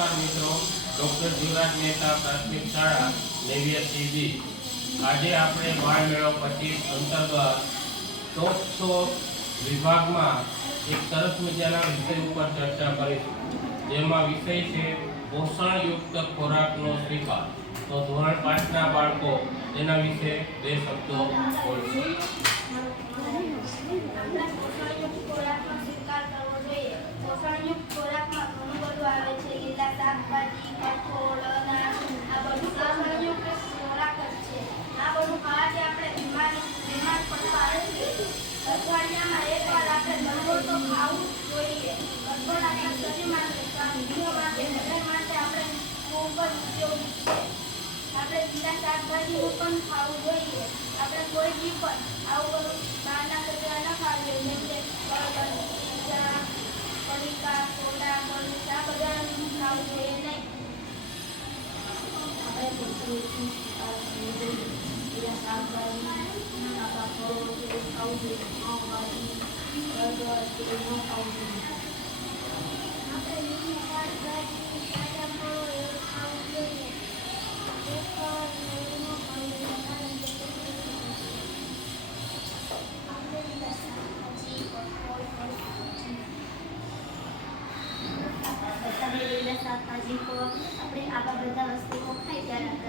નમસ્કાર મિત્રો. ડૉક્ટર જીવરાજ મહેતા પ્રાથમિક શાળા નેવિયર સીબી આજે આપણે બાળ મેળો પચીસ અંતર્ગત ટોપસો વિભાગમાં એક સરસ મજાના વિષય ઉપર ચર્ચા કરીશું. જેમાં વિષય છે પોષણયુક્ત ખોરાકનો સ્વીકાર. તો ધોરણ પાંચના બાળકો તેના વિશે બે શબ્દો બોલશે. પોષણયુક્ત ખોરાકમાં ઘણું બધું આવે છે આપણે અઠવાડિયામાં એકવાર આપણે કઠોળ તો ખાવું જોઈએ આપણા શરીર માટે આપણે ખૂબ જ ઉપયોગી છે આપણે લીલા શાકભાજીનું પણ ખાવું જોઈએ આપણે કોઈ બી પણ આવું બધું બહારના આપણે આવા બધા વસ્તુઓ ખાઈ ત્યારે